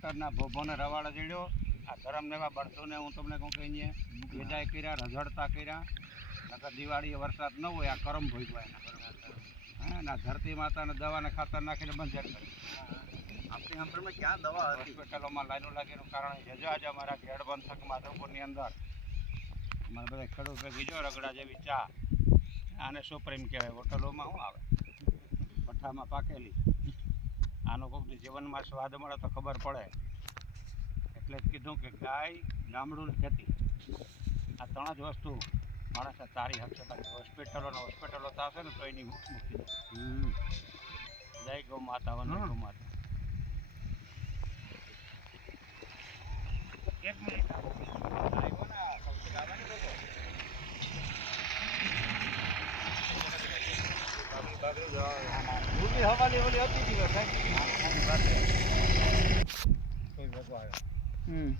માસ્તરના ભોભોને રવાડે ચડ્યો. આ ધરમને એવા બળતોને હું તમને કહું કે અહીંયા વેદાય કર્યા રઝળતા કર્યા. નકર દિવાળીએ વરસાદ ન હોય આ કરમ ભોગવા એના. હા ના ધરતી માતાને દવાને ખાતર નાખીને બંધ કરી આપણી સાંભળમાં ક્યાં દવા હોસ્પિટલોમાં લાઈનો લાગેલું કારણ છે. જો આજે અમારા ઘેડ બંધક માધવપુરની અંદર અમારે બધા ખેડૂત બીજો રગડા જેવી ચા આને શું પ્રેમ કહેવાય. હોટલોમાં શું આવે? પઠ્ઠામાં પાકેલી. આનો જીવનમાં સ્વાદ મળે તો ખબર પડે. એટલે જ કીધું કે ગાય ગામડું ખેતી. આ ત્રણ જ વસ્તુ માણસે તારી હશે બાકી હોસ્પિટલો ને હોસ્પિટલો થશે ને તો એની મુક્તિ જય ગૌ માતા વન. ગૌ માતા. એક મિનિટ. આવ્યો ને. ઊંડી હવાની ઓલી હતી તી